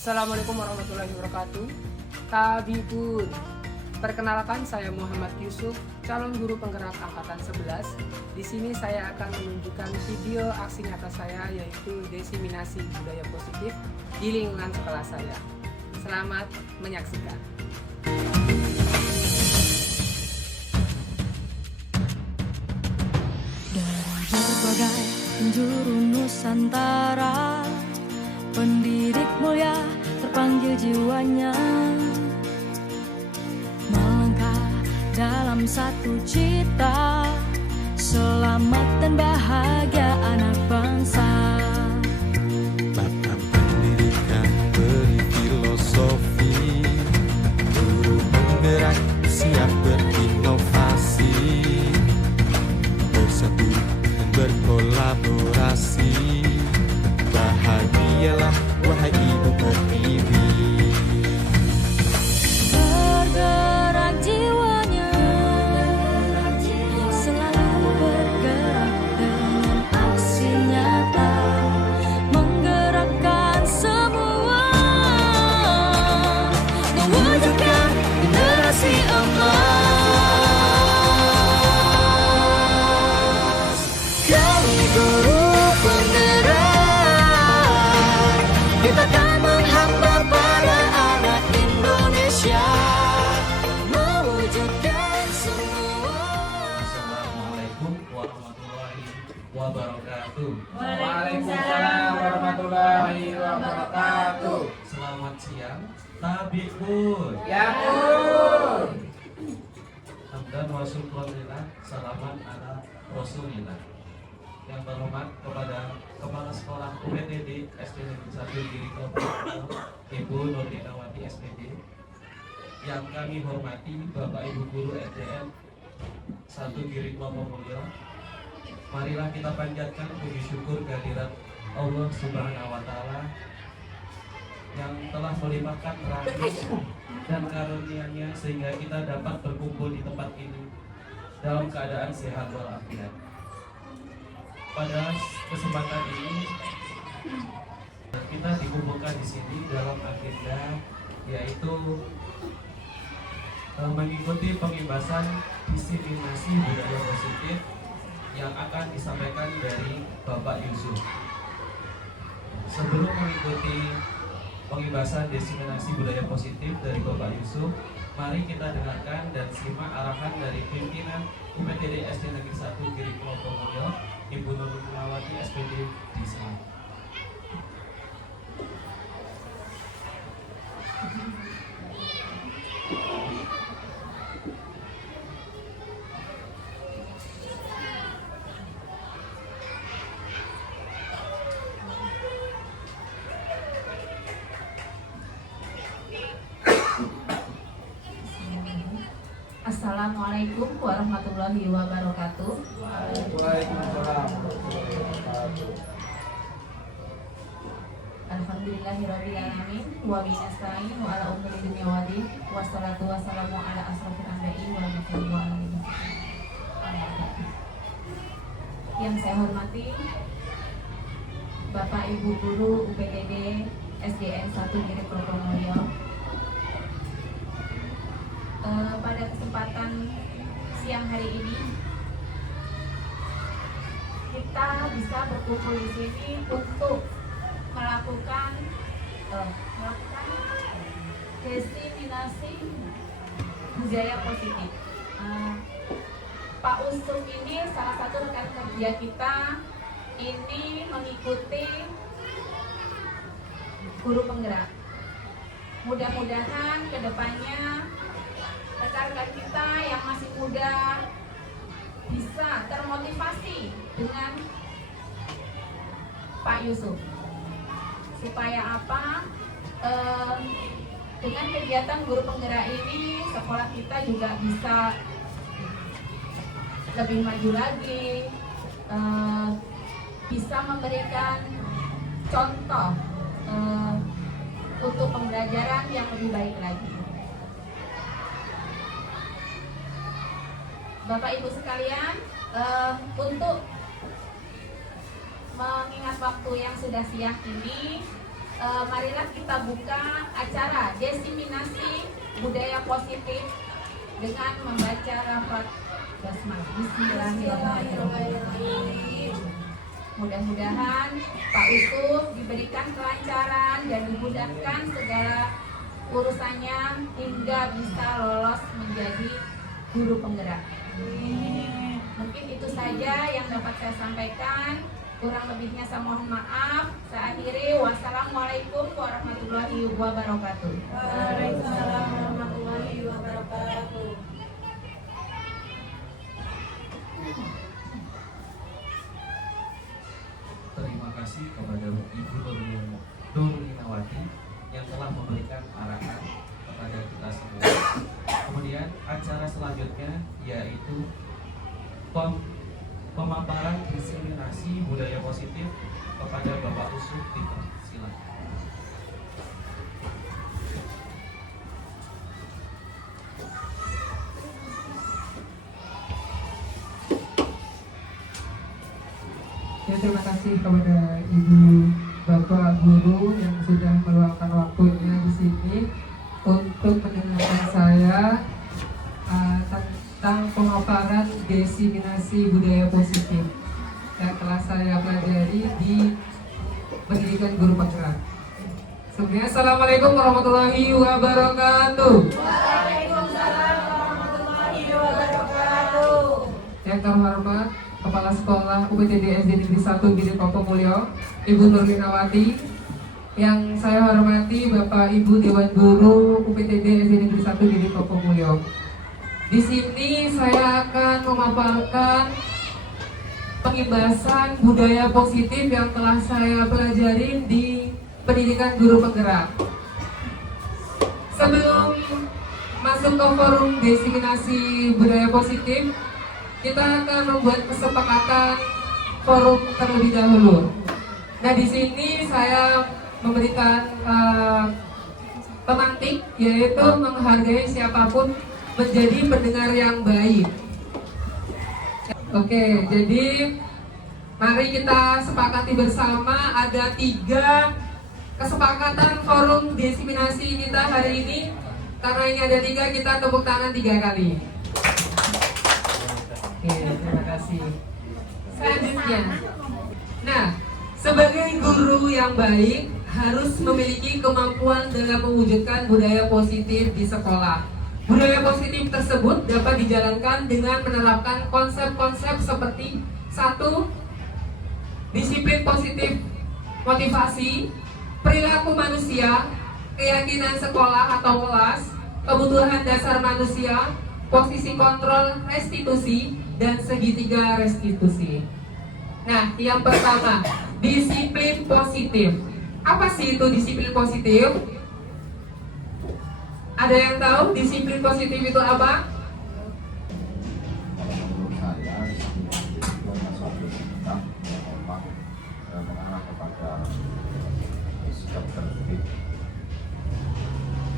Assalamualaikum warahmatullahi wabarakatuh. Kabipun. Perkenalkan, saya Muhammad Yusuf, calon guru penggerak angkatan 11. Di sini saya akan menunjukkan video aksi nyata saya, yaitu diseminasi budaya positif di lingkungan sekolah saya. Selamat menyaksikan. Dari berbagai penjuru Nusantara, pendidik mulia terpanggil jiwanya melangkah dalam satu cita, selamat dan bahagia anak bangsa. Batang pendidikan beri filosofi, guru penggerak siap berinovasi, bersatu dan berkolaborasi. Bahagialah wahai ibu pertiwi. Bergerak jiwanya, selalu bergerak dengan aksi nyata, menggerakkan semua, mewujudkan generasi emas. Kami guru penggerak, kita akan menghamba pada anak Indonesia, mewujudkan semua. Assalamualaikum warahmatullahi wabarakatuh. Waalaikumsalam warahmatullahi wabarakatuh. Selamat siang, Tabibun. Ya Bun. Hamdan wa syukronillah, salaman ala Rasulillah. Yang terhormat kepada Kepala Sekolah UPTD SD Negeri 1 Giri Kelapa, Ibu Nurdinawati SPD. Yang kami hormati Bapak Ibu Guru SDN 1 Giri Kelapa Mulyo. Marilah kita panjatkan puji syukur kehadirat Allah Subhanahu wa Ta'ala yang telah melimpahkan rahmat dan karunia-Nya sehingga kita dapat berkumpul di tempat ini dalam keadaan sehat walafiat. Pada kesempatan ini kita dikumpulkan di sini dalam agenda yaitu mengikuti pengibasan diseminasi budaya positif yang akan disampaikan dari Bapak Yusuf. Sebelum mengikuti pengibasan diseminasi budaya positif dari Bapak Yusuf, mari kita dengarkan dan simak arahan dari pimpinan UPTD SD Negeri 1 Giri Kelapa Mulyo, Ibu Nurdinawati SPD di sini. Assalamualaikum warahmatullahi wabarakatuh. Waalaikumsalam warahmatullahi wabarakatuh. Alhamdulillahirabbil alamin wa binasta'in wa ala umuri dunya waddin wassalatu wassalamu ala asrofil anbiya'i wal mursalin wa alihi wasallam. Yang saya hormati Bapak Ibu Guru UPTD SDN 1 Giri Kelapa Mulyo. Pada kesempatan siang hari ini kita bisa berkumpul di sini untuk melakukan diseminasi budaya positif. Pak Usuf ini salah satu rekan kerja kita ini mengikuti guru penggerak. Mudah-mudahan kedepannya rekan-rekan kita yang masih muda bisa termotivasi dengan Pak Yusuf. Supaya apa? Dengan kegiatan guru penggerak ini, sekolah kita juga bisa lebih maju lagi, bisa memberikan contoh untuk pembelajaran yang lebih baik lagi. Bapak Ibu sekalian, untuk mengingat waktu yang sudah siang ini, marilah kita buka acara diseminasi budaya positif dengan membaca lafaz basmalah. Bismillahirrahmanirrahim. Mudah-mudahan Pak Yusuf diberikan kelancaran dan dimudahkan segala urusannya hingga bisa lolos menjadi guru penggerak. Mungkin itu saja yang dapat saya sampaikan. Kurang lebihnya saya mohon maaf. Saya akhiri. Wassalamualaikum warahmatullahi wabarakatuh. Waalaikumsalam warahmatullahi wabarakatuh. Terima kasih kepada Ibu Nurlinawati yang telah memberikan arahan kepada kita semua. Kemudian acara selanjutnya yaitu pemaparan diseminasi budaya positif kepada Bapak Yusuf Tito. Silakan. Ya, terima kasih kepada Ibu Bapak Guru yang sudah meluangkan waktunya di sini untuk mendengarkan saya tentang pemaparan diseminasi budaya positif yang telah saya pelajari di pendidikan guru penggerak. Sebelumnya, Assalamualaikum warahmatullahi wabarakatuh. Waalaikumsalam warahmatullahi wabarakatuh. Yang terhormat Kepala Sekolah UPTD SD Negeri 1 Giri Kopo Mulyo, Ibu Nurlinawati. Yang saya hormati Bapak Ibu Dewan Guru UPTD SD Negeri 1 Giri Kopo Mulyo. Di sini saya akan memaparkan pengibasan budaya positif yang telah saya pelajari di pendidikan guru penggerak. Sebelum masuk ke forum diseminasi budaya positif, kita akan membuat kesepakatan forum terlebih dahulu. Nah, di sini saya memberikan pemantik, yaitu menghargai siapapun menjadi pendengar yang baik. Oke, jadi mari kita sepakati bersama ada 3 kesepakatan forum diseminasi kita hari ini. Karena ini ada 3, kita tepuk tangan 3 kali. Oke, terima kasih. Selanjutnya, nah, sebagai guru yang baik harus memiliki kemampuan dalam mewujudkan budaya positif di sekolah. Budaya positif tersebut dapat dijalankan dengan menerapkan konsep-konsep seperti 1. Disiplin positif motivasi, perilaku manusia, keyakinan sekolah atau kelas, kebutuhan dasar manusia, posisi kontrol restitusi, dan segitiga restitusi. Nah, yang pertama, disiplin positif. Apa sih itu disiplin positif? Ada yang tahu disiplin positif itu apa? Menurut saya disiplin positif itu adalah suatu sikap yang memang mengarah kepada sikap tertib,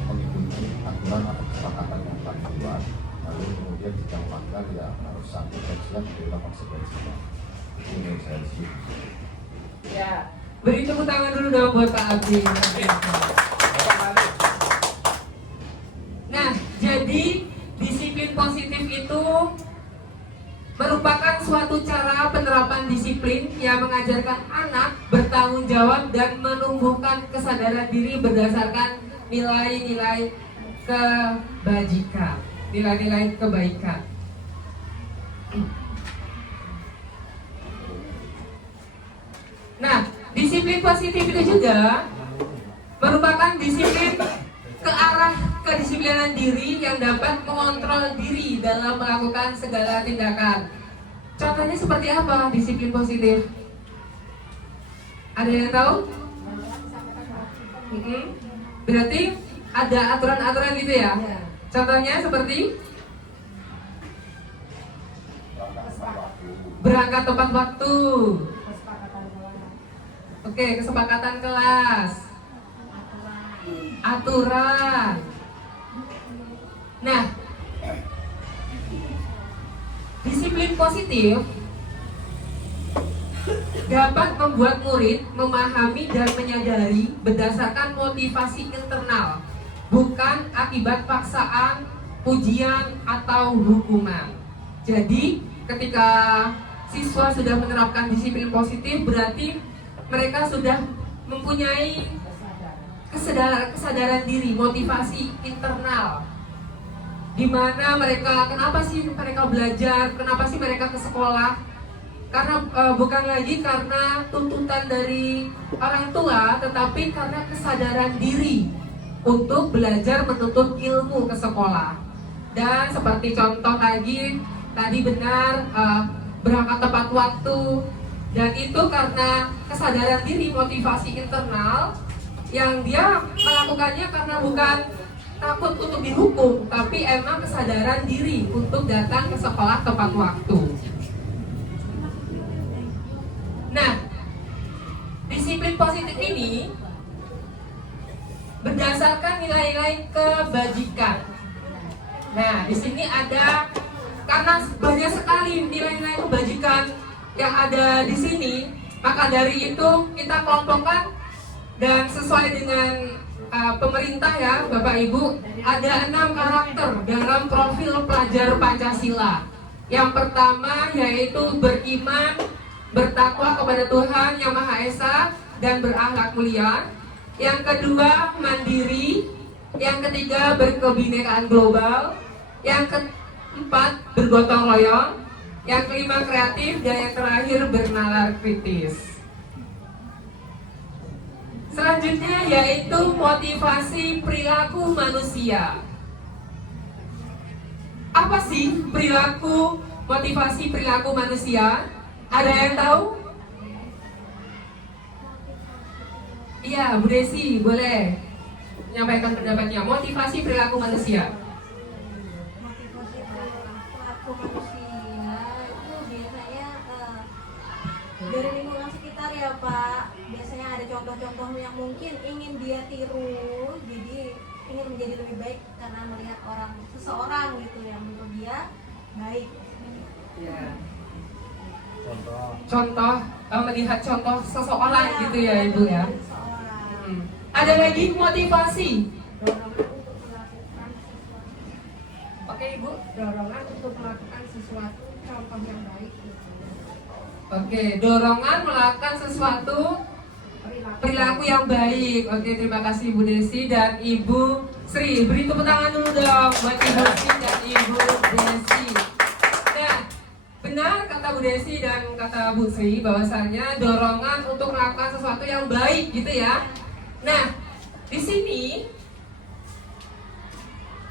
mengikuti aturan atau kesepakatan yang telah dibuat, lalu kemudian jika melanggar ya harus satu dan siap menerima konsekuensinya. Itu menurut saya disiplin. Ya, beri tepuk tangan dulu dong buat Pak Abdi. Nah, jadi disiplin positif itu merupakan suatu cara penerapan disiplin yang mengajarkan anak bertanggung jawab dan menumbuhkan kesadaran diri berdasarkan nilai-nilai kebajikan, nilai-nilai kebaikan. Nah, disiplin positif itu juga merupakan disiplin ke arah kedisiplinan diri yang dapat mengontrol diri dalam melakukan segala tindakan. Contohnya seperti apa disiplin positif? Ada yang tahu? Berarti ada aturan-aturan gitu ya? Contohnya seperti berangkat tepat waktu. Oke, kesepakatan kelas. Aturan. Nah, disiplin positif dapat membuat murid memahami dan menyadari berdasarkan motivasi internal, bukan akibat paksaan, ujian, atau hukuman. Jadi, ketika siswa sudah menerapkan disiplin positif, berarti mereka sudah mempunyai kesadaran diri, motivasi internal. Di mana mereka, kenapa sih mereka belajar, kenapa sih mereka ke sekolah? Karena bukan lagi karena tuntutan dari orang tua, tetapi karena kesadaran diri untuk belajar menuntut ilmu ke sekolah. Dan seperti contoh lagi, tadi benar berangkat tepat waktu, dan itu karena kesadaran diri, motivasi internal yang dia melakukannya karena bukan takut untuk dihukum, tapi emang kesadaran diri untuk datang ke sekolah tepat waktu. Nah, disiplin positif ini berdasarkan nilai-nilai kebajikan. Nah, di sini ada, karena banyak sekali nilai-nilai kebajikan yang ada di sini, maka dari itu kita kelompokkan dan sesuai dengan pemerintah ya, Bapak Ibu, ada 6 karakter dalam profil pelajar Pancasila. Yang pertama yaitu beriman, bertakwa kepada Tuhan Yang Maha Esa dan berakhlak mulia. Yang kedua mandiri. Yang ketiga berkebinekaan global. Yang keempat bergotong royong. Yang kelima kreatif, dan yang terakhir bernalar kritis. Selanjutnya yaitu motivasi perilaku manusia. Apa sih motivasi perilaku manusia? Ada yang tahu? Iya, Bu Desi, boleh menyampaikan pendapatnya. Motivasi perilaku manusia. Motivasi perilaku manusia itu biasanya dari lingkungan sekitar ya Pak. Biasanya ada contoh-contoh yang mungkin ingin dia tiru, jadi ingin menjadi lebih baik karena melihat seseorang gitu yang menurut dia baik. Ya. Contoh melihat contoh seseorang gitu ya Ibu ya. Ada lagi motivasi. Oke Ibu, dorongan untuk melakukan sesuatu, contoh yang baik. Oke, dorongan melakukan sesuatu, perilaku yang baik. Oke, terima kasih Bu Desi dan Ibu Sri. Beri tepuk tangan dulu dong buat Ibu Sri dan Ibu Desi. Nah, benar kata Bu Desi dan kata Bu Sri bahwasanya dorongan untuk melakukan sesuatu yang baik gitu ya. Nah, di sini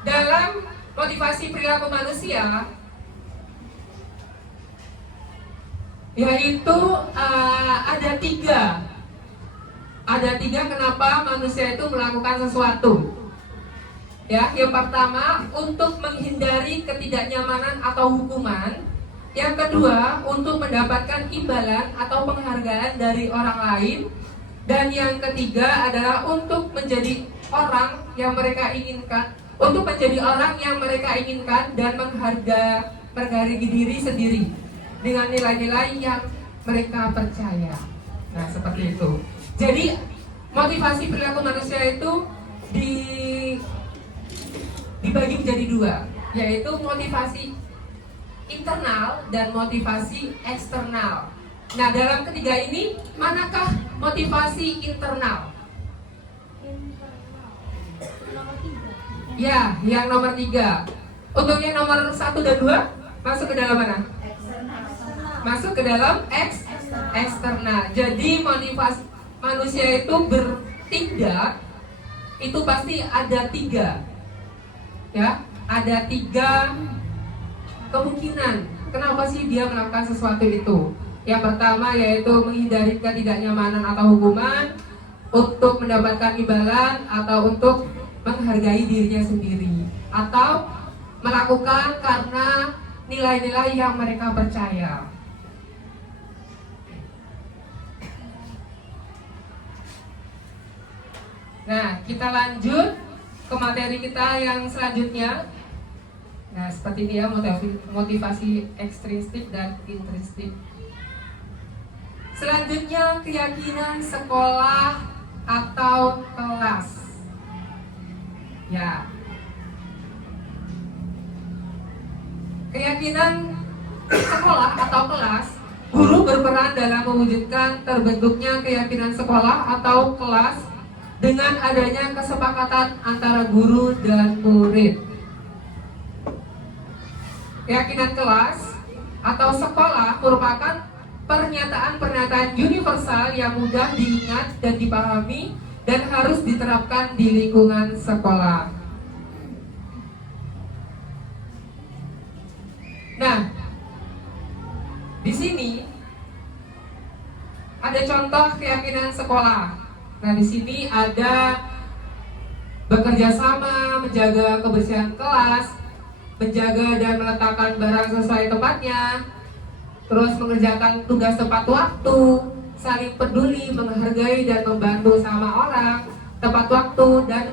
dalam motivasi perilaku manusia yaitu ada tiga kenapa manusia itu melakukan sesuatu. Ya, yang pertama untuk menghindari ketidaknyamanan atau hukuman. Yang kedua untuk mendapatkan imbalan atau penghargaan dari orang lain. Dan yang ketiga adalah untuk menjadi orang yang mereka inginkan, dan menghargai diri sendiri dengan nilai-nilai yang mereka percaya. Nah, seperti itu. Jadi motivasi perilaku manusia itu dibagi menjadi 2, yaitu motivasi internal dan motivasi eksternal. Nah, dalam ketiga ini, manakah motivasi internal? Ya, yang nomor 3. Untuk yang nomor 1 dan 2, masuk ke dalam mana? Masuk ke dalam eksternal. Jadi motivasi manusia itu bertindak, itu pasti ada 3. Ya, ada 3 kemungkinan kenapa sih dia melakukan sesuatu itu. Yang pertama yaitu menghindari ketidaknyamanan atau hukuman, untuk mendapatkan imbalan, atau untuk menghargai dirinya sendiri, atau melakukan karena nilai-nilai yang mereka percaya. Nah, kita lanjut ke materi kita yang selanjutnya. Nah, seperti ini ya, motivasi ekstrinsik dan intrinsik. Selanjutnya keyakinan sekolah atau kelas. Ya. Keyakinan sekolah atau kelas, guru berperan dalam mewujudkan terbentuknya keyakinan sekolah atau kelas dengan adanya kesepakatan antara guru dan murid. Keyakinan kelas atau sekolah merupakan pernyataan-pernyataan universal yang mudah diingat dan dipahami dan harus diterapkan di lingkungan sekolah. Nah, di sini ada contoh keyakinan sekolah. Nah, di sini ada bekerja sama, menjaga kebersihan kelas, menjaga dan meletakkan barang sesuai tempatnya, terus mengerjakan tugas tepat waktu, saling peduli, menghargai dan membantu sama orang, tepat waktu, dan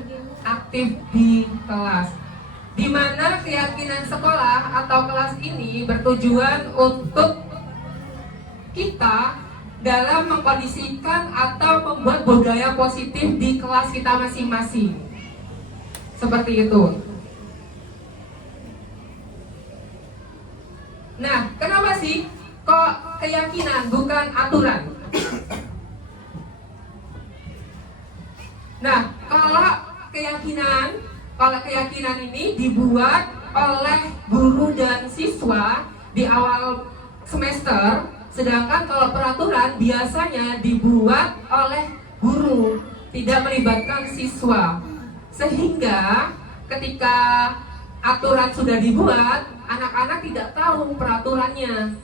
aktif di kelas. Di mana keyakinan sekolah atau kelas ini bertujuan untuk kita dalam mengkondisikan atau membuat budaya positif di kelas kita masing-masing. Seperti itu. Nah, kenapa sih kok keyakinan bukan aturan? Nah, kalau keyakinan ini dibuat oleh guru dan siswa di awal semester, sedangkan kalau peraturan biasanya dibuat oleh guru, tidak melibatkan siswa. Sehingga ketika aturan sudah dibuat, anak-anak tidak tahu peraturannya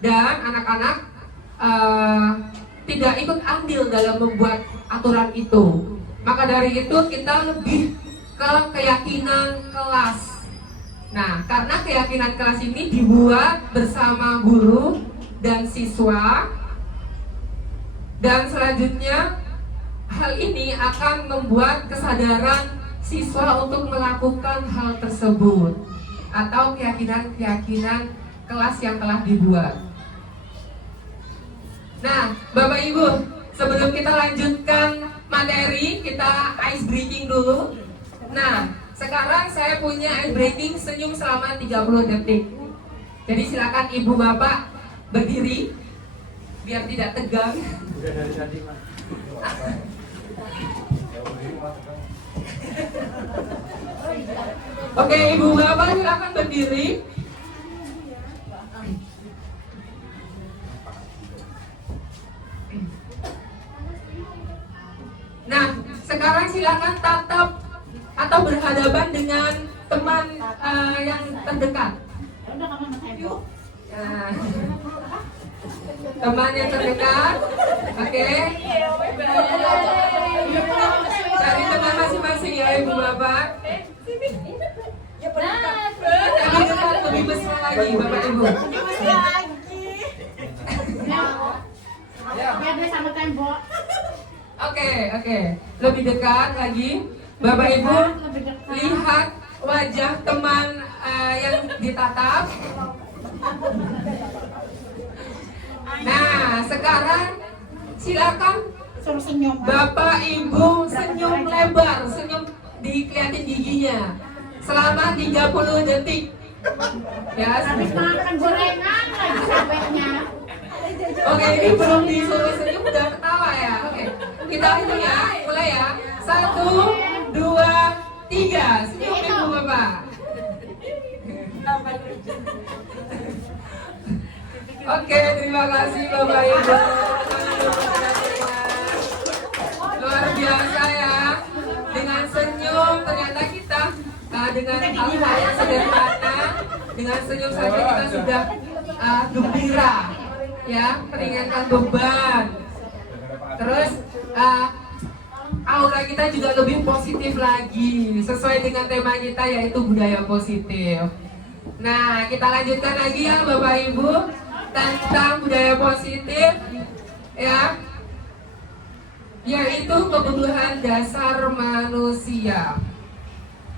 dan anak-anak tidak ikut andil dalam membuat aturan itu. Maka dari itu kita lebih ke keyakinan kelas. Nah, karena keyakinan kelas ini dibuat bersama guru dan siswa, dan selanjutnya hal ini akan membuat kesadaran siswa untuk melakukan hal tersebut atau keyakinan-keyakinan kelas yang telah dibuat. Nah, Bapak Ibu, sebelum kita lanjutkan materi, kita ice breaking dulu. Nah, sekarang saya punya ice breaking senyum selama 30 detik. Jadi silakan Ibu Bapak berdiri biar tidak tegang. Oke, Ibu Bapak silakan berdiri. Nah, sekarang silakan tatap atau berhadapan dengan teman yang terdekat. Nah, teman yang terdekat, oke. Cari teman masing-masing ya Ibu Bapak. Lebih dekat, lebih besar lagi Bapak Ibu. Oke, lebih dekat lagi. Bapak Ibu lihat wajah teman yang ditatap. Nah, sekarang silakan Bapak Ibu senyum lebar, senyum dikelihatin giginya selama 30 detik. Ya, Habis makan gorengan lagi sampainya. Oke, ini belum disuruh senyum udah ketawa ya. Oke, kita hitung ya, mulai ya. 1, 2, 3. Senyum Ibu Bapak. Oke, terima kasih Bapak Ibu. Luar biasa ya. Dengan senyum ternyata kita dengan hal-hal yang sederhana, dengan senyum saja kita sudah gembira, ya, meringankan beban. Terus aura kita juga lebih positif lagi, sesuai dengan tema kita yaitu budaya positif. Nah, kita lanjutkan lagi ya Bapak Ibu tentang budaya positif, ya, yaitu kebutuhan dasar manusia.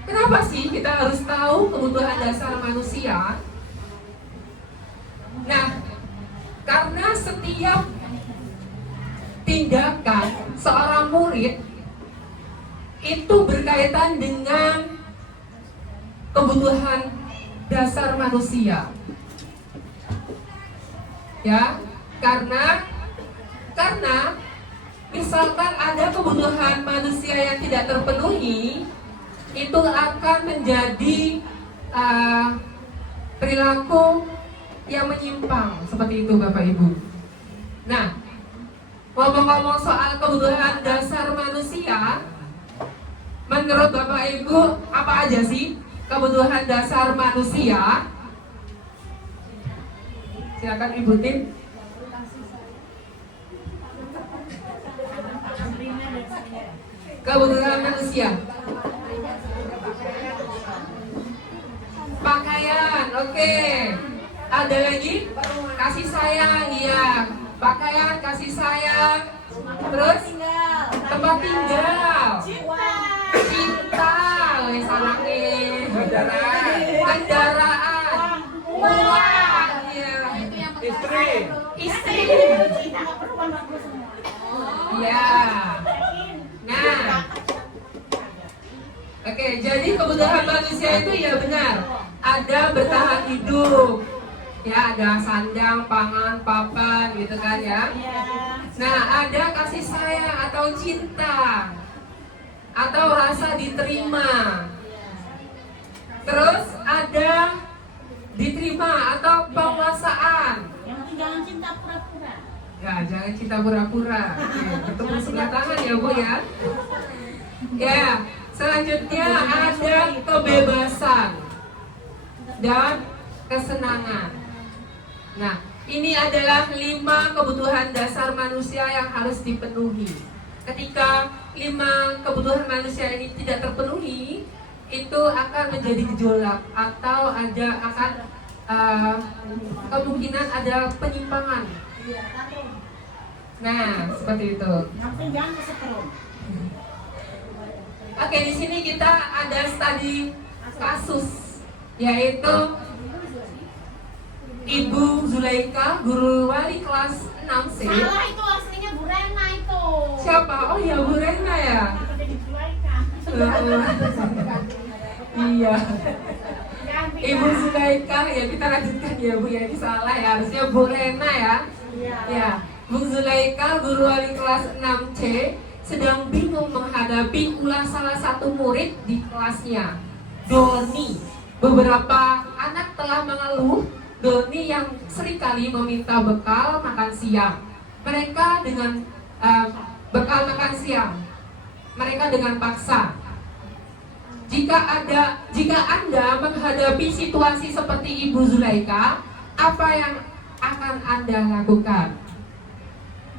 Kenapa sih kita harus tahu kebutuhan dasar manusia? Nah, karena setiap tindakan seorang murid itu berkaitan dengan kebutuhan dasar manusia. Ya, karena misalkan ada kebutuhan manusia yang tidak terpenuhi, itu akan menjadi perilaku yang menyimpang seperti itu Bapak Ibu. Nah, ngomong-ngomong soal kebutuhan dasar manusia, menurut Bapak Ibu apa aja sih kebutuhan dasar manusia? Silakan Ibu Tim. Kebutuhan manusia. Pakaian, oke. Ada lagi? Kasih sayang, iya. Pakaian, kasih sayang. Terus tempat tinggal. Cinta, salah nih. Kendaraan. Uang, iya. Istri. Iya. Nah, oke, jadi kebutuhan manusia itu ya benar. Ada bertahan hidup, ya ada sandang, pangan, papan, gitu kan ya. Nah, ada kasih sayang atau cinta, atau rasa diterima. Terus ada diterima atau penguasaan. Yang penting jangan cinta pura-pura. Ya, jangan cinta pura-pura. Bertepuk sebelah tangan ya Bu ya. Ya, selanjutnya ada kebebasan dan kesenangan. Nah, ini adalah 5 kebutuhan dasar manusia yang harus dipenuhi. Ketika 5 kebutuhan manusia ini tidak terpenuhi, itu akan menjadi gejolak atau akan kemungkinan ada penyimpangan. Nah, seperti itu. Yang penting jangan kesetrum. Oke, di sini kita ada studi kasus, yaitu Ibu Zulaika, guru wali kelas 6C. Salah itu aslinya Bu Rena itu. Siapa? Oh ya, Bu Rena ya. Kenapa jadi Zulaika? Iya. Ganti, Ibu Kak. Zulaika, ya kita lanjutkan ya Bu ya, ini salah ya, harusnya Bu Rena ya. Iya. Ya, Bu Zulaika, guru wali kelas 6C, sedang bingung menghadapi ulah salah satu murid di kelasnya, Doni. Beberapa anak telah mengeluh Doni yang seringkali meminta bekal makan siang. Mereka dengan bekal makan siang, mereka dengan paksa. Jika Anda menghadapi situasi seperti Ibu Zulaika, apa yang akan Anda lakukan?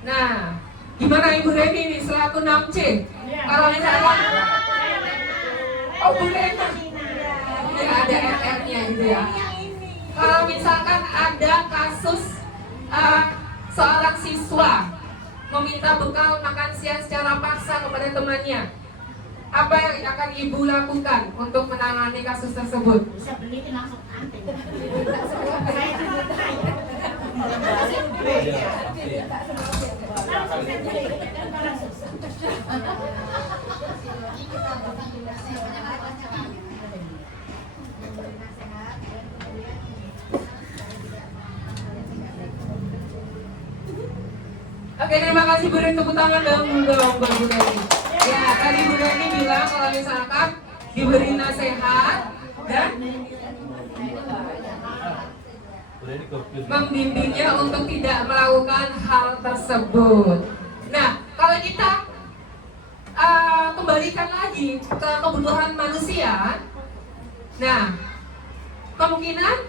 Nah, gimana Ibu Reni ini selaku 6C? Kalau misalkan oh Bu Rena, ya ada RR-nya gitu ya. Kalau misalkan ada kasus seorang siswa meminta bekal makan siang secara paksa kepada temannya, apa yang akan Ibu lakukan untuk menangani kasus tersebut? Bisa beliin langsung anting. Saya juga kaya. Langsung saya beli, kan barang susah. Oke, terima kasih Bu Reni, tepuk tangan dong buat Bu Reni. Ya, tadi Bu Reni bilang kalau misalkan diberi nasihat dan membimbingnya untuk tidak melakukan hal tersebut. Nah, kalau kita kembalikan lagi ke kebutuhan manusia, nah, kemungkinan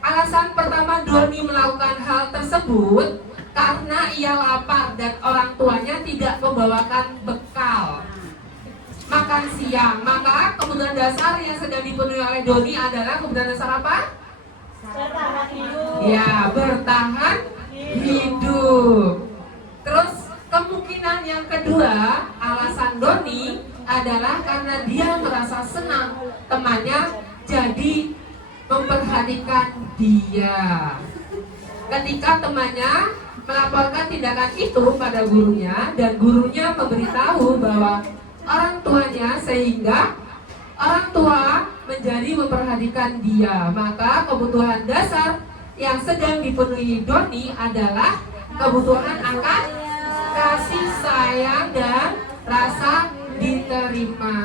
alasan pertama Doni melakukan hal tersebut karena ia lapar dan orang tuanya tidak membawakan bekal makan siang. Maka kebutuhan dasar yang sedang dipenuhi oleh Doni adalah kebutuhan dasar apa? Bertahan hidup. Ya, bertahan hidup. Terus kemungkinan yang kedua, alasan Doni adalah karena dia merasa senang temannya jadi memperhatikan dia. Ketika temannya melaporkan tindakan itu pada gurunya dan gurunya memberitahu bahwa orang tuanya, sehingga orang tua menjadi memperhatikan dia. Maka kebutuhan dasar yang sedang dipenuhi Doni adalah kebutuhan akan kasih sayang dan rasa diterima.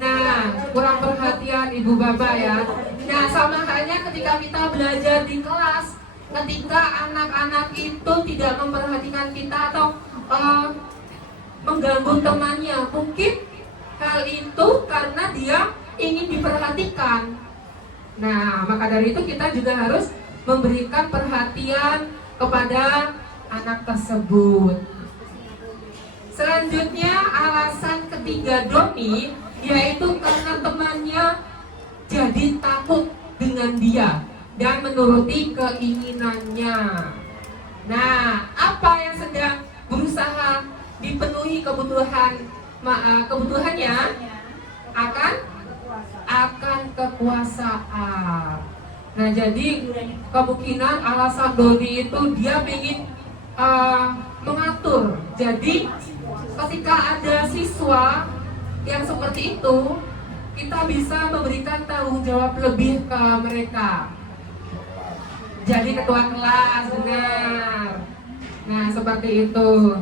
Nah, kurang perhatian ibu bapak ya. Nah, sama halnya ketika kita belajar di kelas, ketika anak-anak itu tidak memperhatikan kita atau mengganggu temannya, mungkin hal itu karena dia ingin diperhatikan. Nah, maka dari itu kita juga harus memberikan perhatian kepada anak tersebut. Selanjutnya, alasan ketiga Doni yaitu karena temannya jadi takut dengan dia dan menuruti keinginannya. Nah, apa yang sedang berusaha dipenuhi kebutuhannya akan kekuasaan. Nah, jadi kemungkinan alasan Doni itu dia ingin mengatur. Jadi ketika ada siswa yang seperti itu, kita bisa memberikan tanggung jawab lebih ke mereka. Jadi ketua kelas, benar. Nah, seperti itu.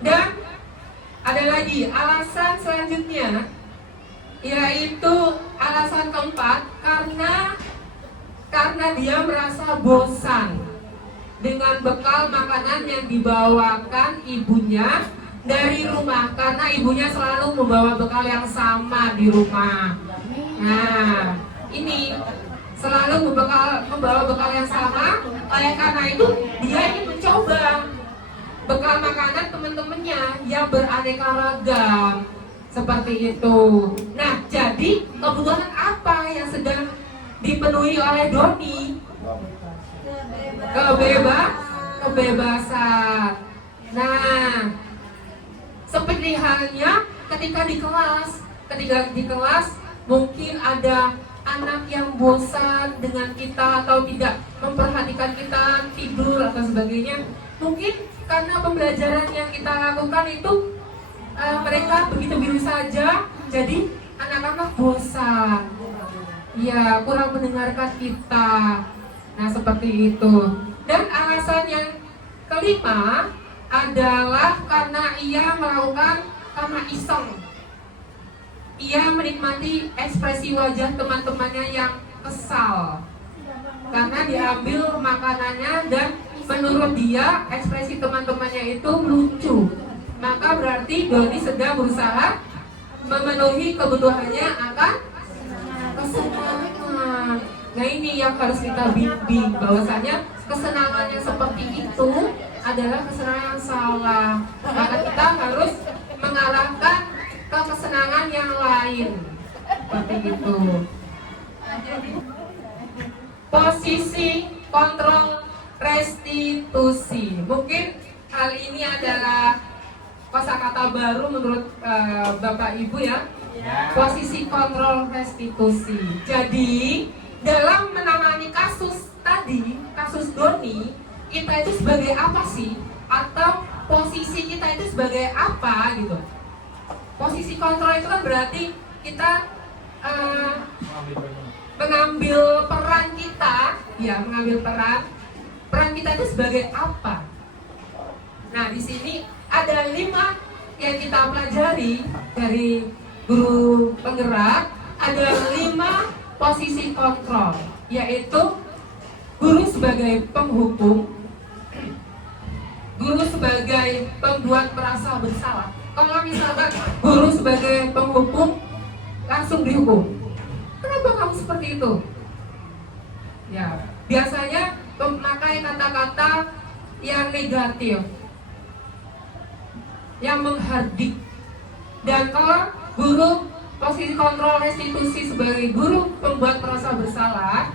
Dan ada lagi alasan selanjutnya, yaitu alasan keempat, karena dia merasa bosan dengan bekal makanan yang dibawakan ibunya dari rumah, karena ibunya selalu membawa bekal yang sama di rumah. Nah, ini selalu membawa bekal yang sama. Oleh karena itu dia ingin mencoba bekal makanan teman-temannya yang beraneka ragam seperti itu. Nah, jadi kebutuhan apa yang sedang dipenuhi oleh Doni? Kebebasan. Nah, seperti halnya ketika di kelas mungkin ada anak yang bosan dengan kita atau tidak memperhatikan kita, tidur atau sebagainya. Mungkin karena pembelajaran yang kita lakukan itu mereka begitu biru saja, jadi anak-anak bosan. Ya, kurang mendengarkan kita. Nah, seperti itu. Dan alasan yang kelima adalah karena ia melakukan karena iseng. Ia menikmati ekspresi wajah teman-temannya yang kesal karena diambil makanannya dan menurut dia ekspresi teman-temannya itu lucu. Maka berarti Doni sedang berusaha memenuhi kebutuhannya akan kesenangan. Nah, ini yang harus kita bimbing, bahwasanya kesenangan yang seperti itu adalah kesenangan yang salah. Maka kita harus mengarahkan ke kesenangan yang lain. Seperti itu. Posisi kontrol restitusi. Mungkin hal ini adalah kosakata baru menurut Bapak Ibu ya. Posisi kontrol restitusi. Jadi dalam menangani kasus tadi, kasus Doni, kita itu sebagai apa sih? Atau posisi kita itu sebagai apa gitu? Posisi kontrol itu kan berarti kita mengambil peran kita, ya mengambil peran kita itu sebagai apa? Nah, di sini ada 5 yang kita pelajari dari guru penggerak. Ada 5 posisi kontrol, yaitu guru sebagai penghukum, guru sebagai pembuat merasa bersalah. Kalau misalkan guru sebagai penghukum langsung dihukum, kenapa kamu seperti itu? Ya, biasanya memakai kata-kata yang negatif, yang menghardik. Dan kalau guru posisi kontrol restitusi sebagai guru pembuat merasa bersalah,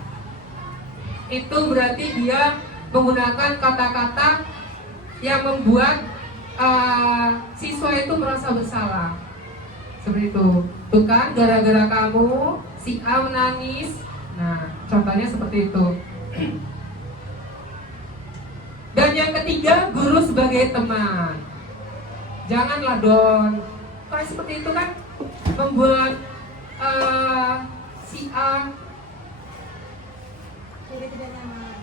itu berarti dia menggunakan kata-kata yang membuat siswa itu merasa bersalah. Seperti itu. Tuh kan, gara-gara kamu si A menangis. Nah, contohnya seperti itu. Dan yang ketiga, guru sebagai teman. Janganlah dong kayak seperti itu kan membuat si A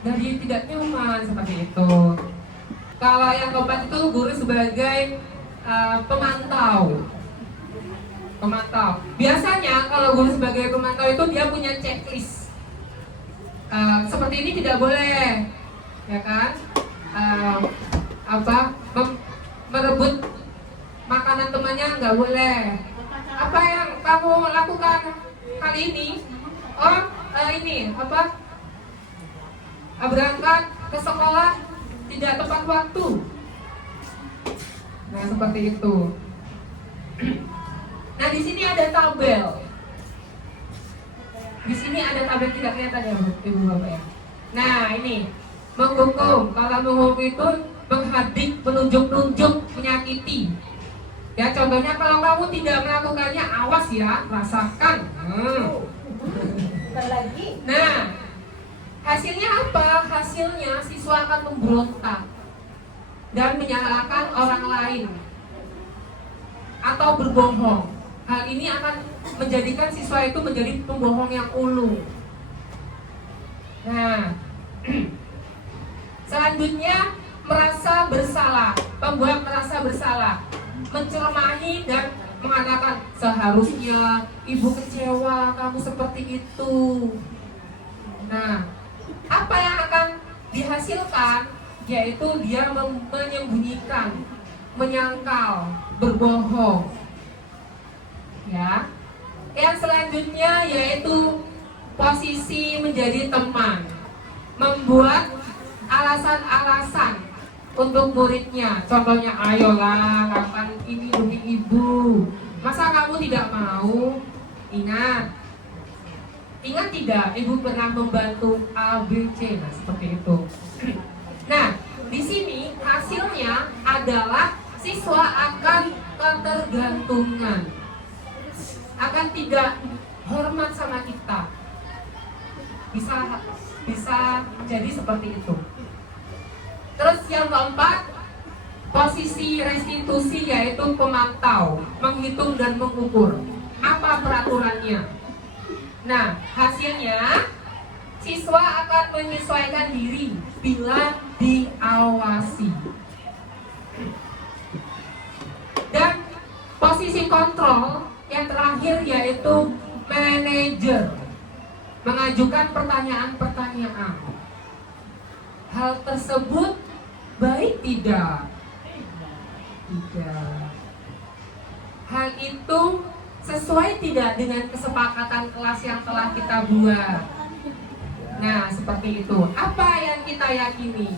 jadi tidak nyaman seperti itu. Kalau yang keempat itu guru sebagai pemantau. Biasanya kalau guru sebagai pemantau itu dia punya checklist. Seperti ini tidak boleh, ya kan? Merebut makanan temannya nggak boleh. Apa yang kamu lakukan kali ini? Berangkat ke sekolah tidak tepat waktu. Nah, seperti itu. Nah, di sini ada tabel. Di sini ada tabel tidak kelihatan ya, Ibu Bapak ya. Nah, ini menghukum. Kalau menghukum itu menghadik, menunjuk-nunjuk, menyakiti. Ya, contohnya kalau kamu tidak melakukannya, awas ya, rasakan. Nah, hasilnya apa? Hasilnya siswa akan memberontak dan menyalahkan orang lain atau berbohong. Hal ini akan menjadikan siswa itu menjadi pembohong yang ulu. Nah, selanjutnya merasa bersalah, membuat merasa bersalah, menceramahi dan mengatakan seharusnya ibu kecewa kamu seperti itu. Nah, apa yang akan dihasilkan yaitu dia menyembunyikan, menyangkal, berbohong. Ya. Yang selanjutnya yaitu posisi menjadi teman, membuat alasan-alasan untuk muridnya. Contohnya, ayolah kapan ini demi ibu, masa kamu tidak mau? Ingat tidak, ibu pernah membantu A, B, C. Nah, seperti itu. Nah, di sini hasilnya adalah siswa akan ketergantungan, akan tidak hormat sama kita. Bisa jadi seperti itu. Terus yang keempat, posisi restitusi yaitu pemantau, menghitung dan mengukur. Apa peraturannya? Nah, hasilnya siswa akan menyesuaikan diri bila diawasi. Dan posisi kontrol yang terakhir yaitu manajer, mengajukan pertanyaan-pertanyaan. Hal tersebut baik tidak? Tidak. Hal itu sesuai tidak dengan kesepakatan kelas yang telah kita buat? Nah, seperti itu. Apa yang kita yakini?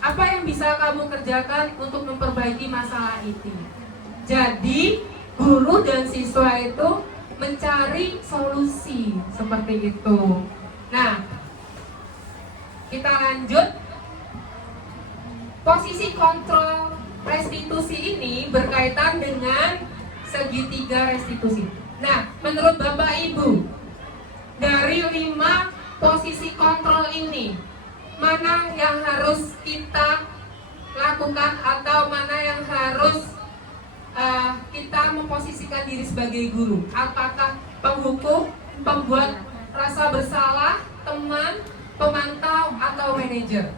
Apa yang bisa kamu kerjakan untuk memperbaiki masalah itu? Jadi, guru dan siswa itu mencari solusi seperti itu. Nah, kita lanjut. Posisi kontrol restitusi ini berkaitan dengan segitiga restitusi. Nah, menurut Bapak Ibu, dari 5 posisi kontrol ini, mana yang harus kita lakukan atau mana yang harus kita memposisikan diri sebagai guru? Apakah penghukum, pembuat rasa bersalah, teman, pemantau, atau manajer?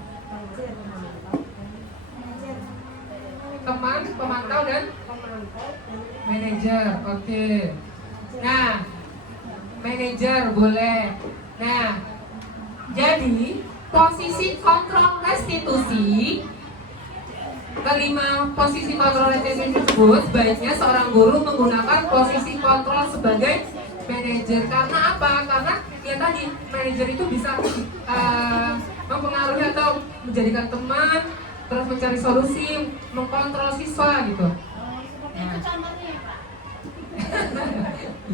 Teman, pemantau, dan manajer. Oke. Nah, manajer boleh. Nah, jadi posisi kontrol restitusi, kelima posisi kontrol restitusi tersebut sebaiknya seorang guru menggunakan posisi kontrol sebagai manajer. Karena apa? Karena ya tadi manajer itu bisa mempengaruhi atau menjadikan teman, terus mencari solusi, mengkontrol siswa gitu. Itu contohnya ya, Pak.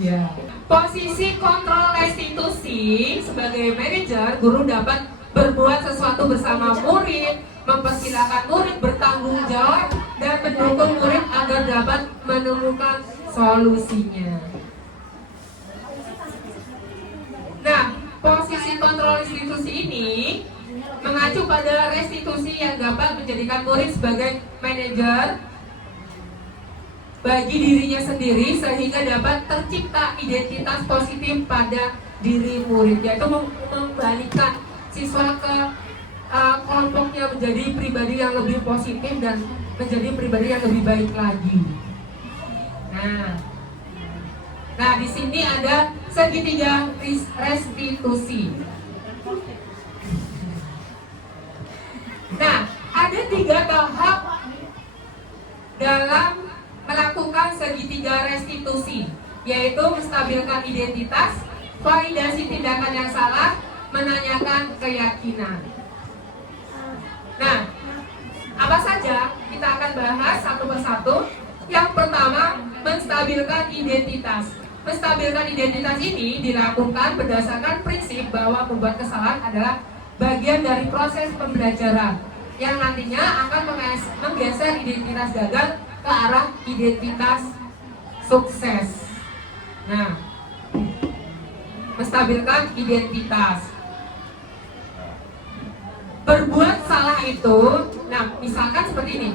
Ya. Posisi kontrol restitusi sebagai manajer, guru dapat berbuat sesuatu bersama murid, mempersilahkan murid bertanggung jawab, dan mendukung murid agar dapat menemukan solusinya. Nah, posisi kontrol restitusi ini mengacu pada restitusi yang dapat menjadikan murid sebagai manajer bagi dirinya sendiri sehingga dapat tercipta identitas positif pada diri murid, yaitu membalikan siswa ke kelompoknya menjadi pribadi yang lebih positif dan menjadi pribadi yang lebih baik lagi. Nah di sini ada segitiga restitusi. Nah, ada 3 tahap dalam melakukan segitiga restitusi, yaitu menstabilkan identitas, validasi tindakan yang salah, menanyakan keyakinan. Nah, apa saja? Kita akan bahas satu persatu. Yang pertama, menstabilkan identitas. Menstabilkan identitas ini dilakukan berdasarkan prinsip bahwa membuat kesalahan adalah bagian dari proses pembelajaran yang nantinya akan menggeser identitas gagal ke arah identitas sukses. Nah, menstabilkan identitas. Berbuat salah itu, nah misalkan seperti ini.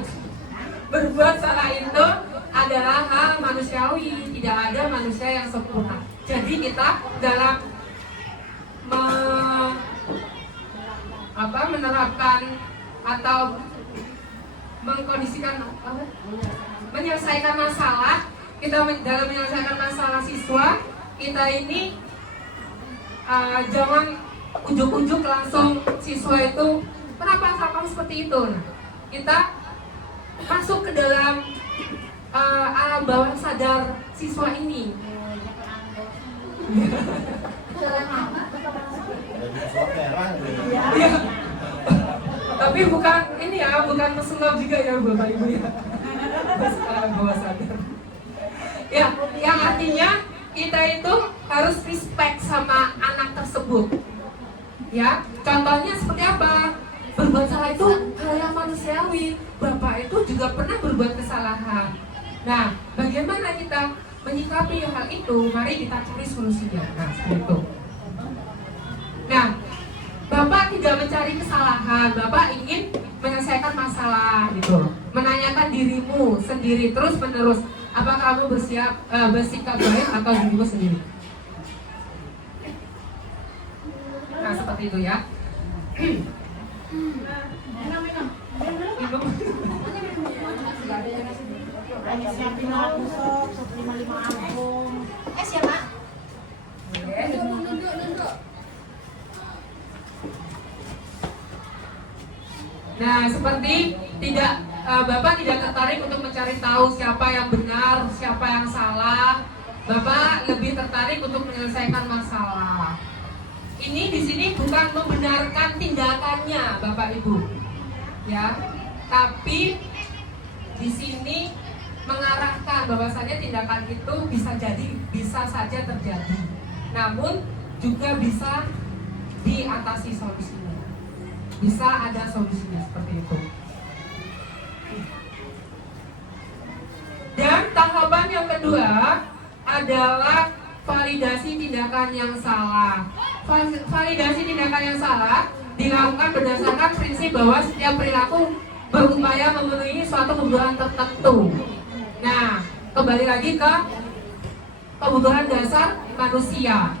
Berbuat salah itu adalah hal manusiawi, tidak ada manusia yang sempurna. Jadi kita dalam menerapkan atau mengkondisikan menyelesaikan masalah, kita dalam menyelesaikan masalah siswa kita ini jangan ujuk-ujuk langsung siswa itu kenapa kamu seperti itu. Nah, kita masuk ke dalam alam bawah sadar siswa ini. Ya. Tapi bukan ini ya, bukan pesulap juga ya Bapak Ibu ya. Alam bawah sadar. Ya, yang artinya kita itu harus respect sama anak tersebut. Ya, contohnya seperti apa? Berbuat salah itu hal yang manusiawi. Bapak itu juga pernah berbuat kesalahan. Nah, bagaimana kita menyikapi hal itu? Mari kita cari solusinya. Nah, seperti itu. Nah, Bapak tidak mencari kesalahan. Bapak ingin menyelesaikan masalah gitu. Menanyakan dirimu sendiri terus menerus. Apakah kamu bersikap baik atau dirimu sendiri? Nah, seperti itu ya. Siapin lagu sok 155 album. Siapa? Nunduk. Nah, seperti Bapak tidak tertarik untuk mencari tahu siapa yang benar, siapa yang salah. Bapak lebih tertarik untuk menyelesaikan masalah. Ini di sini bukan membenarkan tindakannya, Bapak Ibu, ya, tapi di sini mengarahkan bahwasanya tindakan itu bisa saja terjadi, namun juga bisa diatasi solusinya, bisa ada solusinya seperti itu. Dan tahapan yang kedua adalah validasi tindakan yang salah. Validasi tindakan yang salah dilakukan berdasarkan prinsip bahwa setiap perilaku berupaya memenuhi suatu kebutuhan tertentu. Nah, kembali lagi ke kebutuhan dasar manusia.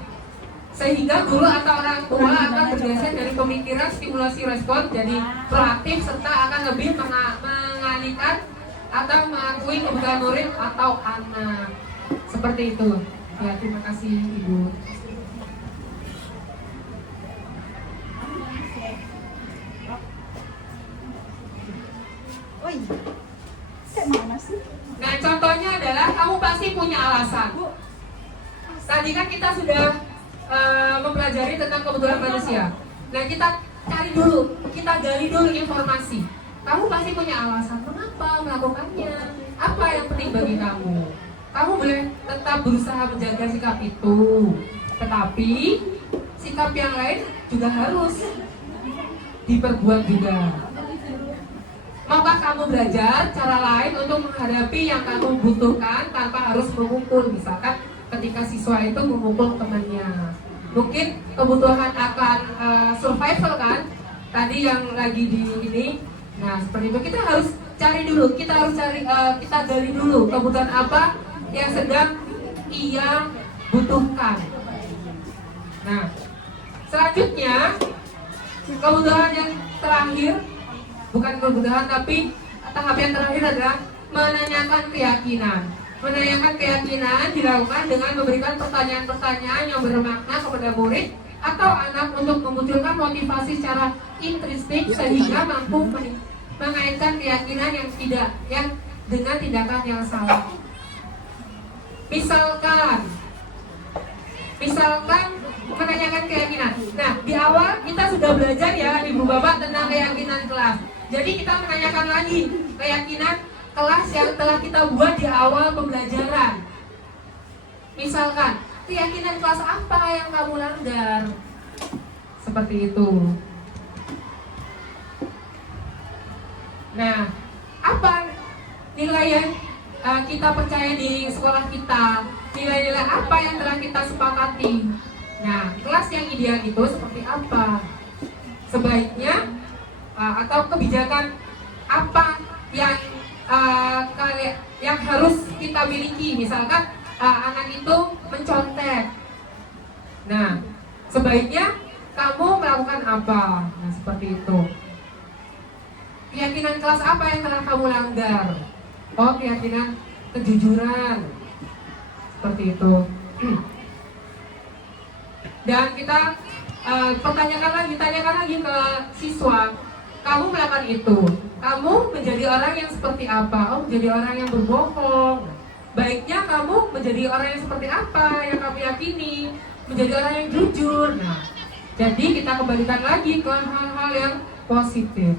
Sehingga guru atau orang tua akan bergeser dari pemikiran stimulasi respon jadi proaktif serta akan lebih mengalihkan atau mengakui kebutuhan murid atau anak. Seperti itu. Ya, terima kasih Ibu. Nah, contohnya adalah kamu pasti punya alasan. Tadi kan kita sudah mempelajari tentang kebutuhan manusia. Nah, kita cari dulu, kita gali dulu informasi. Kamu pasti punya alasan kenapa melakukannya. Apa yang penting bagi kamu? Kamu boleh tetap berusaha menjaga sikap itu, tetapi sikap yang lain juga harus diperbuat juga. Maukah kamu belajar cara lain untuk menghadapi yang kamu butuhkan tanpa harus memukul? Misalkan ketika siswa itu memukul temannya, mungkin kebutuhan akan survival kan, tadi yang lagi di ini. Nah, seperti itu kita harus cari dulu, kita gali dulu kebutuhan apa yang sedang ia butuhkan. Nah, selanjutnya kebutuhan yang terakhir, bukan kebutuhan tapi tahap yang terakhir adalah menanyakan keyakinan. Menanyakan keyakinan dilakukan dengan memberikan pertanyaan-pertanyaan yang bermakna kepada murid atau anak untuk memunculkan motivasi secara intrinsik sehingga mampu mengaitkan keyakinan yang dengan tindakan yang salah. Misalkan menanyakan keyakinan. Nah, di awal kita sudah belajar ya Ibu Bapak tentang keyakinan kelas. Jadi kita menanyakan lagi keyakinan kelas yang telah kita buat di awal pembelajaran. Misalkan, keyakinan kelas apa yang kamu langgar? Seperti itu. Nah, apa nilai yang kita percaya di sekolah kita? Nilai-nilai apa yang telah kita sepakati? Nah, kelas yang ideal itu seperti apa? Sebaiknya atau kebijakan apa yang harus kita miliki? Misalkan anak itu mencontek. Nah, sebaiknya kamu melakukan apa? Nah, seperti itu. Keyakinan kelas apa yang telah kamu langgar? Oh, keyakinan kejujuran. Seperti itu. Dan kita tanyakan lagi ke siswa, kamu melakukan itu, kamu menjadi orang yang seperti apa? Oh, menjadi orang yang berbohong. Baiknya kamu menjadi orang yang seperti apa yang kamu yakini? Menjadi orang yang jujur. Nah, jadi kita kembalikan lagi ke hal-hal yang positif.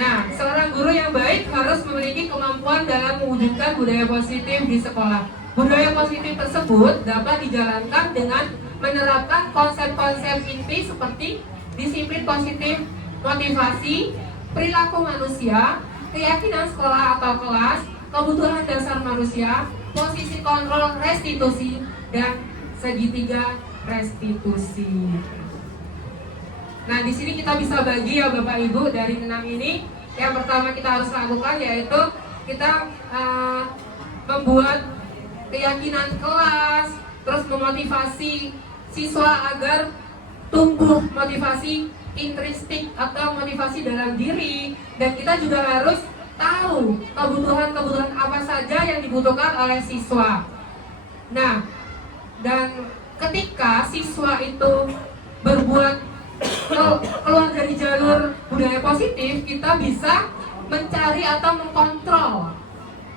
Nah, seorang guru yang baik harus memiliki kemampuan dalam mewujudkan budaya positif di sekolah. Budaya positif tersebut dapat dijalankan dengan menerapkan konsep-konsep inti seperti disiplin positif, motivasi, perilaku manusia, keyakinan sekolah atau kelas, kebutuhan dasar manusia, posisi kontrol restitusi, dan segitiga restitusi. Nah, di sini kita bisa bagi ya Bapak Ibu dari 6 ini. Yang pertama kita harus lakukan yaitu kita membuat keyakinan kelas, terus memotivasi siswa agar tumbuh motivasi intrinsik atau motivasi dalam diri, dan kita juga harus tahu kebutuhan-kebutuhan apa saja yang dibutuhkan oleh siswa. Nah, dan ketika siswa itu berbuat keluar dari jalur budaya positif, kita bisa mencari atau mengkontrol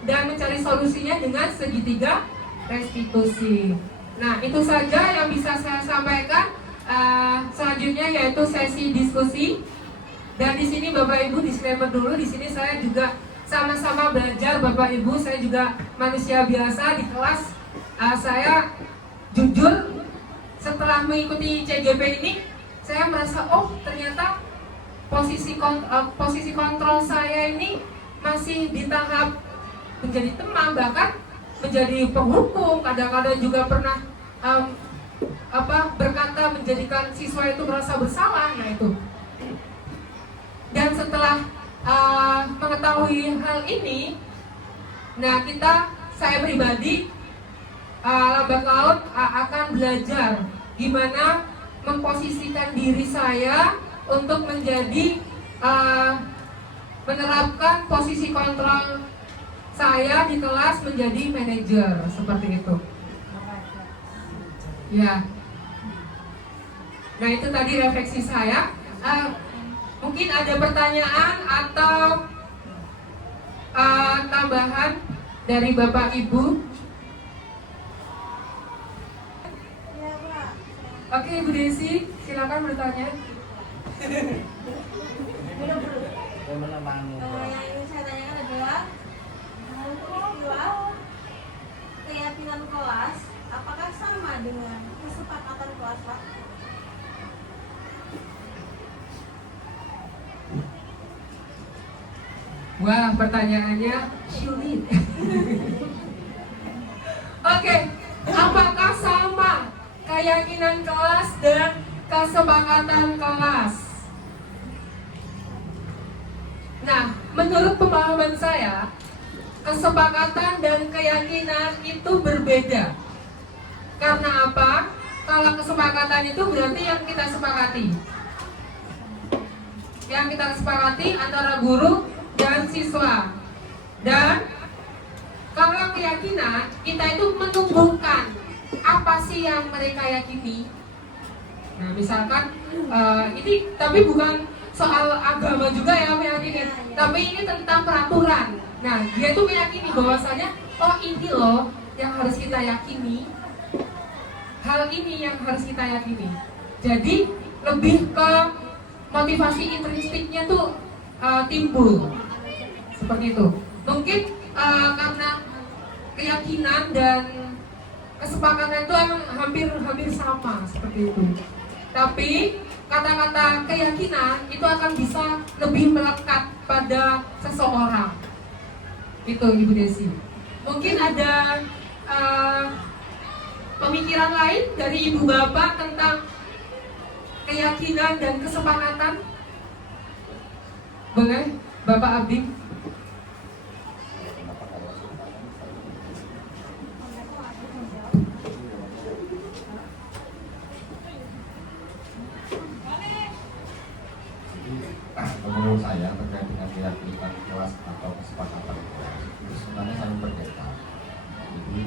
dan mencari solusinya dengan segitiga restitusi. Nah, itu saja yang bisa saya sampaikan. Selanjutnya yaitu sesi diskusi. Dan di sini Bapak Ibu disclaimer dulu, di sini saya juga sama-sama belajar Bapak Ibu, saya juga manusia biasa di kelas. Saya jujur setelah mengikuti CGP ini, saya merasa ternyata posisi kontrol saya ini masih di tahap menjadi teman, bahkan menjadi penghukum. Kadang-kadang juga pernah berkata menjadikan siswa itu merasa bersalah. Nah, itu. Dan setelah mengetahui hal ini, nah saya pribadi lambat laun akan belajar gimana memposisikan diri saya untuk menjadi menerapkan posisi kontrol saya di kelas menjadi manajer, seperti itu. Ya. Nah, itu tadi refleksi saya. Mungkin ada pertanyaan atau tambahan dari Bapak Ibu? Ya, Pak. Oke, Ibu Desi, silakan bertanya. Yang ingin saya tanyakan adalah istilah keyakinan kelas apakah sama dengan kesepakatan kelas, Pak? Wah, pertanyaannya sulit. Oke, apakah sama keyakinan kelas dan kesepakatan kelas. Nah, menurut pemahaman saya, kesepakatan dan keyakinan itu berbeda. Karena apa? Kalau kesepakatan itu berarti yang kita sepakati. Yang kita sepakati antara guru dan siswa. Dan kalau keyakinan, kita itu menumbuhkan apa sih yang mereka yakini. Nah, misalkan ini tapi bukan soal agama juga ya meyakini, tapi ini tentang peraturan. Nah, dia tuh meyakini bahwasanya oh ini loh yang harus kita yakini. Hal ini yang harus kita yakini. Jadi lebih ke motivasi intrinstiknya tuh timbul seperti itu. Mungkin karena keyakinan dan kesepakatan itu emang hampir sama seperti itu. Tapi kata-kata keyakinan itu akan bisa lebih melekat pada seseorang. Itu Ibu Desi. Mungkin ada pemikiran lain dari Ibu Bapak tentang keyakinan dan kesepakatan? Boleh, Bapak Abdi? Menurut saya terkait dengan keyakinan kelas atau kesepakatan kelas itu sebenarnya saling berkaitan. Jadi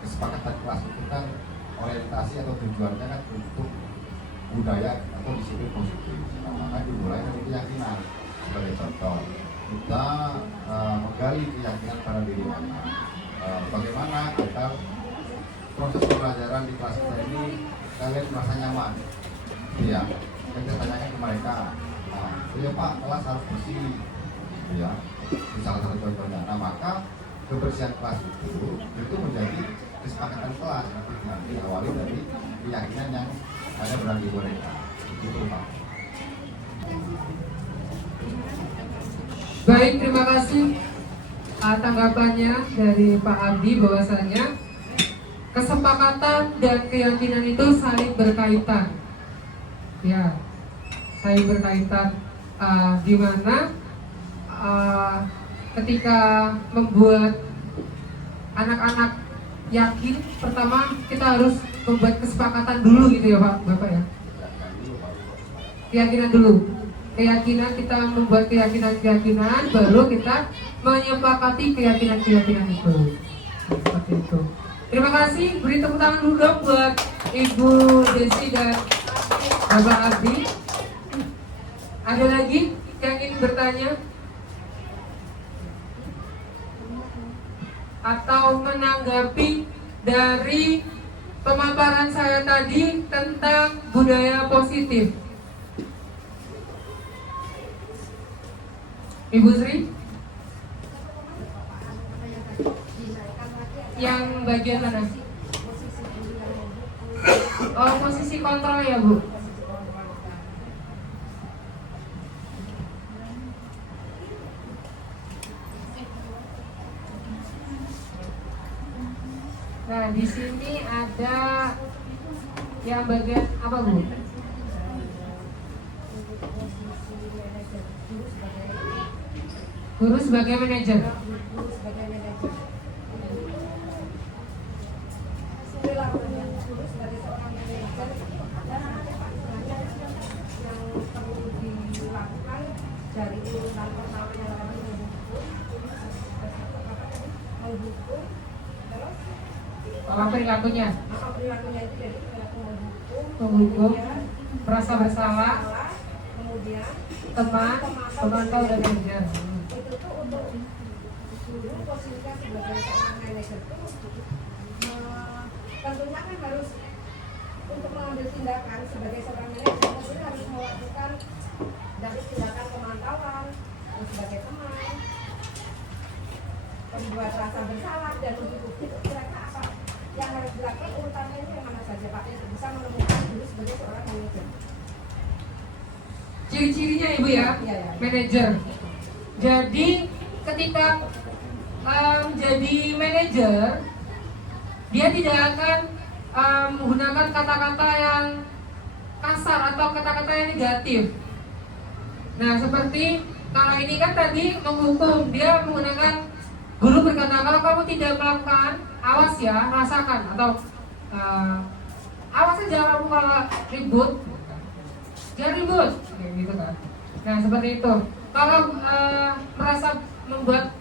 kesepakatan kelas itu kan orientasi atau tujuannya kan untuk budaya atau disiplin positif. Nah, maka dimulai dari keyakinan. Sebagai contoh, kita menggali keyakinan pada diri kita. Bagaimana agar proses pembelajaran di kelas kita ini kalian merasa nyaman? Iya, yang kita tanyakan ke mereka. Ya Pak, kelas harus bersih, gitu ya. Salah satu contohnya. Nah, maka kebersihan kelas itu menjadi kesepakatan kelas nanti awali dari keyakinan yang ada berada di mereka. Itu Pak. Baik, terima kasih tanggapannya dari Pak Abdi bahwasanya kesepakatan dan keyakinan itu saling berkaitan. Ya, saling berkaitan. Di mana ketika membuat anak-anak yakin, pertama kita harus membuat kesepakatan dulu gitu ya Pak, Bapak ya. Keyakinan dulu. Keyakinan, kita membuat keyakinan-keyakinan, baru kita menyepakati keyakinan-keyakinan itu. Seperti itu. Terima kasih, beri tepuk tangan dulu dong buat Ibu Desi dan Bapak Abdi. Ada lagi yang ingin bertanya? Atau menanggapi dari pemaparan saya tadi tentang budaya positif? Ibu Sri? Yang bagian mana? Oh, posisi kontrol ya Bu? Nah, di sini ada yang bagian apa Bu? Guru sebagai manajer. Dari urusan pertama yang akan menghukum, terus Apa perilakunya? perilakunya itu jadi perilaku Menghukum, merasa bersalah, kemudian teman, pemantau dan manajer. itu tuh untuk guru posisinya sebagai seorang manajer tuh tentunya kan harus untuk mengambil tindakan sebagai seorang manajer tentunya harus melakukan dari tindakan pemantauan dan sebagai teman membuat rasa bersalah dan uji bukti kira-kira apa yang harus dilakukan urutannya itu yang mana saja Pak yang bisa menemukan dulu sebagai seorang manajer. Ciri-cirinya Ibu ya, Iya, ya. manajer. Jadi ketika jadi manajer, dia tidak akan menggunakan kata-kata yang kasar atau kata-kata yang negatif. Nah, seperti kalau ini kan tadi menghukum, dia menggunakan, guru berkata kalau kamu tidak melakukan, awas ya, rasakan, atau awas aja kamu kalau ribut, jangan ribut, kayak gitu kan. Nah, seperti itu. Kalau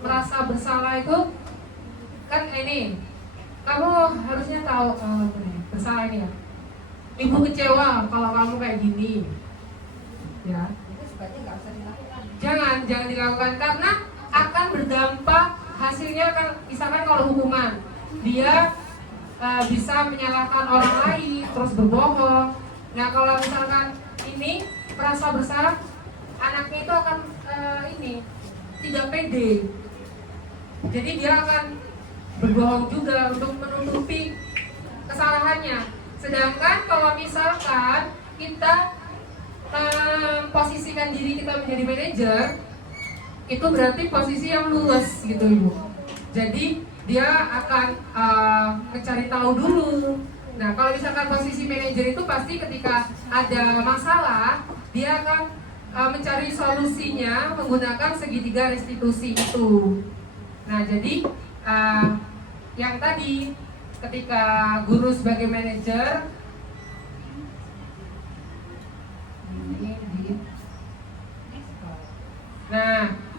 merasa bersalah itu kan ini, kamu harusnya tahu bersalah ini ya. Ibu kecewa kalau kamu kayak gini, ya. Jangan dilakukan karena akan berdampak, hasilnya kan misalkan kalau hukuman dia bisa menyalahkan orang lain terus berbohong. Nah, kalau misalkan ini merasa bersalah, anaknya itu akan tidak pede, jadi dia akan berbohong juga untuk menutupi kesalahannya. Sedangkan kalau misalkan kita posisikan diri kita menjadi manajer, itu berarti posisi yang luas gitu Ibu. Jadi dia akan mencari tahu dulu. Nah, kalau misalkan posisi manajer itu pasti ketika ada masalah, dia akan mencari solusinya menggunakan segitiga restitusi itu. Nah, jadi yang tadi ketika guru sebagai manajer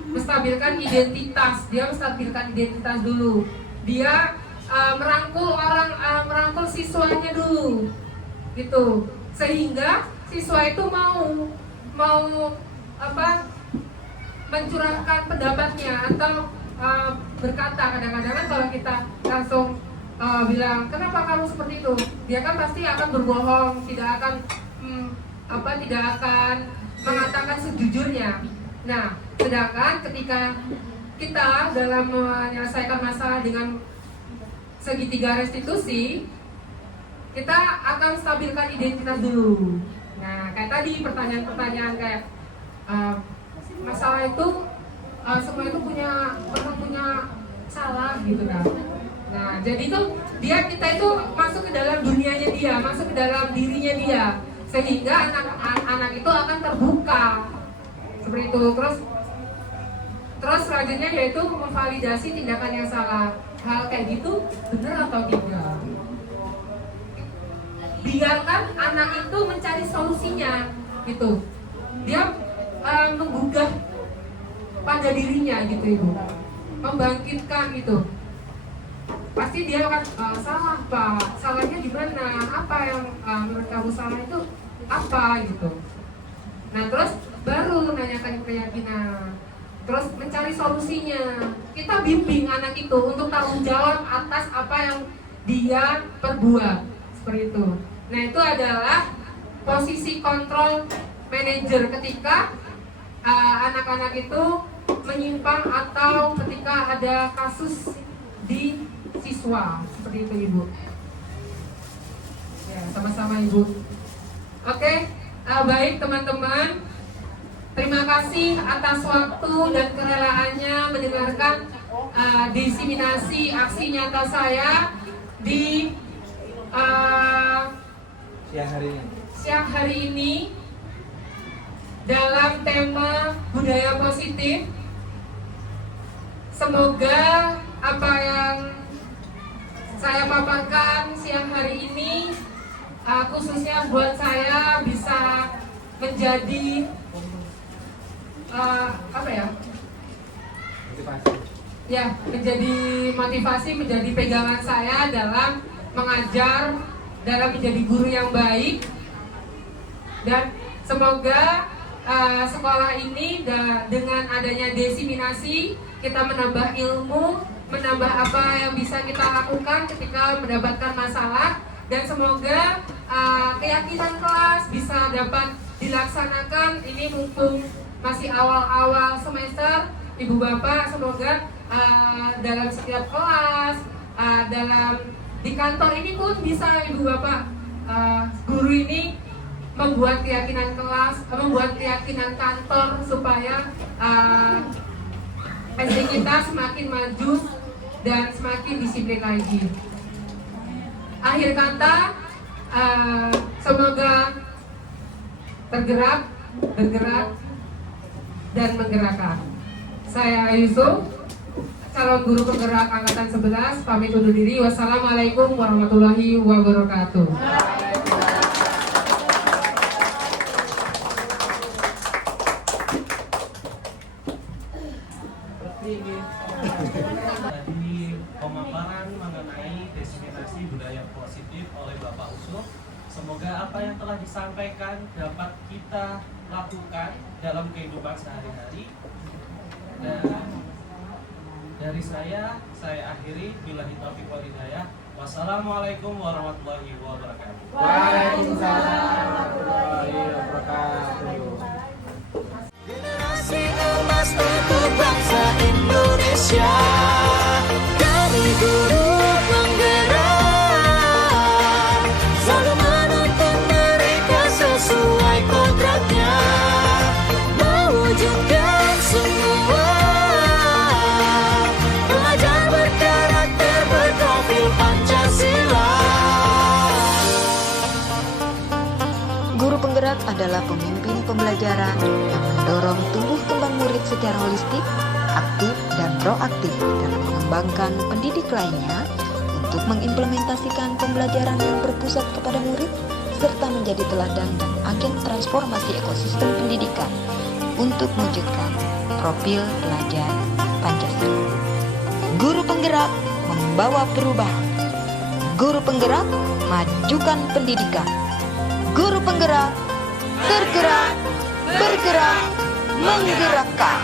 menstabilkan identitas, dia menstabilkan identitas dulu. Dia merangkul siswanya dulu, gitu. Sehingga siswa itu mau mencurahkan pendapatnya atau berkata. Kadang-kadang kan kalau kita langsung bilang kenapa kamu seperti itu, dia kan pasti akan berbohong, tidak akan mengatakan sejujurnya. Nah, sedangkan ketika kita dalam menyelesaikan masalah dengan segitiga restitusi, kita akan stabilkan identitas dulu. Nah, kayak tadi pertanyaan-pertanyaan kayak masalah itu semua itu pernah punya salah gitu kan. Nah, jadi kita itu masuk ke dalam dunianya dia, masuk ke dalam dirinya dia, sehingga anak itu akan terbuka seperti itu. Terus selanjutnya yaitu memvalidasi tindakan yang salah. Hal kayak gitu benar atau tidak? Biarkan anak itu mencari solusinya, gitu. Dia menggugah pada dirinya, gitu Ibu, membangkitkan gitu. Pasti dia akan salah Pak, salahnya di mana? Apa yang menurut kamu salah itu apa gitu? Nah, terus baru menanyakan keyakinan, terus mencari solusinya. Kita bimbing anak itu untuk tanggung jawab atas apa yang dia perbuat, seperti itu. Nah, itu adalah posisi kontrol manajer ketika anak-anak itu menyimpang atau ketika ada kasus di siswa, seperti itu Ibu. Ya, sama-sama Ibu. Oke, baik teman-teman. Terima kasih atas waktu dan kerelaannya mendengarkan diseminasi aksi nyata saya di siang hari ini dalam tema budaya positif. Semoga apa yang saya paparkan siang hari ini khususnya buat saya bisa menjadi menjadi motivasi, menjadi pegangan saya dalam mengajar, dalam menjadi guru yang baik. Dan semoga sekolah ini dengan adanya diseminasi kita menambah ilmu, menambah apa yang bisa kita lakukan ketika mendapatkan masalah, dan semoga keyakinan kelas bisa dapat dilaksanakan. Ini mumpung masih awal-awal semester, Ibu Bapak, semoga dalam setiap kelas, di kantor ini pun bisa Ibu Bapak, guru ini membuat keyakinan kelas, membuat keyakinan kantor supaya SD kita semakin maju dan semakin disiplin lagi. Akhir kata, semoga tergerak, bergerak, dan menggerakkan. Saya Yusuf, calon guru penggerak angkatan 11, pamit undur diri. Wassalamualaikum warahmatullahi wabarakatuh. Tadi pemaparan mengenai diskriminasi budaya positif oleh Bapak Usuf. Semoga apa yang telah disampaikan dapat kita lakukan dalam kehidupan sehari-hari. Dan dari saya akhiri. Billahi taufiq wal hidayah. Wassalamualaikum warahmatullahi wabarakatuh. Waalaikumsalam warahmatullahi wabarakatuh. Generasi emas untuk bangsa Indonesia. Kami guru penggerak, selalu menuntun mereka sesuai kodratnya, mewujudkan semua pelajar berkarakter berprofil Pancasila. Guru penggerak adalah pemimpin pembelajaran yang mendorong tumbuh kembang murid secara holistik, aktif, dan proaktif dalam mengembangkan pendidik lainnya untuk mengimplementasikan pembelajaran yang berpusat kepada murid serta menjadi teladan dan agen transformasi ekosistem pendidikan untuk mewujudkan profil pelajar Pancasila. Guru penggerak membawa perubahan. Guru penggerak majukan pendidikan. Guru penggerak tergerak, bergerak, menggerakkan.